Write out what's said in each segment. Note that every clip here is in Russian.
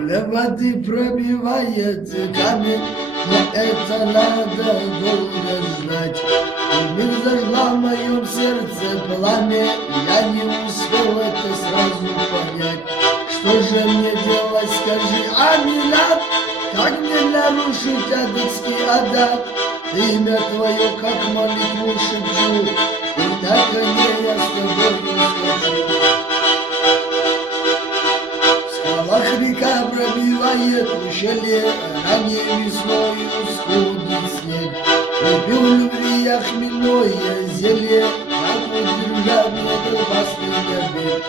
Капля воды пробивает камень, но это надо долго ждать. И миг зажгла в моем сердце пламя, я не успел это сразу понять. Что же мне делать, скажи, Аминат? Как мне нарушить адский адат? Имя твое, как молитву шепчу, и на коне я с тобой скажу. В скалах река пробивает ущелье, ранее весною сходит снег. Выпил в любвиях хмельное зелье, как удержать этот последний бег.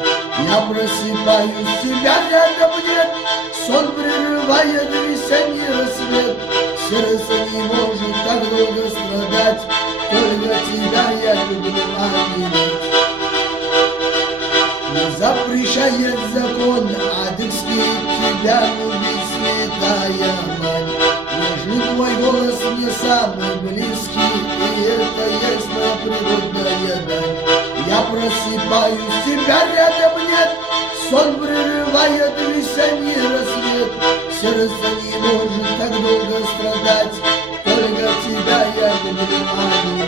Я просыпаюсь, тебя рядом нет, сон прерывает весенний рассвет. Сердце не может так долго страдать, только тебя я люблю, Аминат. Не запрещает закон адыгский тебя любить, святая мать. Лежит твой голос мне самый близкий, и это есть моя природная дань. Я просыпаюсь, тебя рядом нет, сон прерывает весенний рассвет. Сердце не может так долго страдать, только тебя я люблю, Аминат.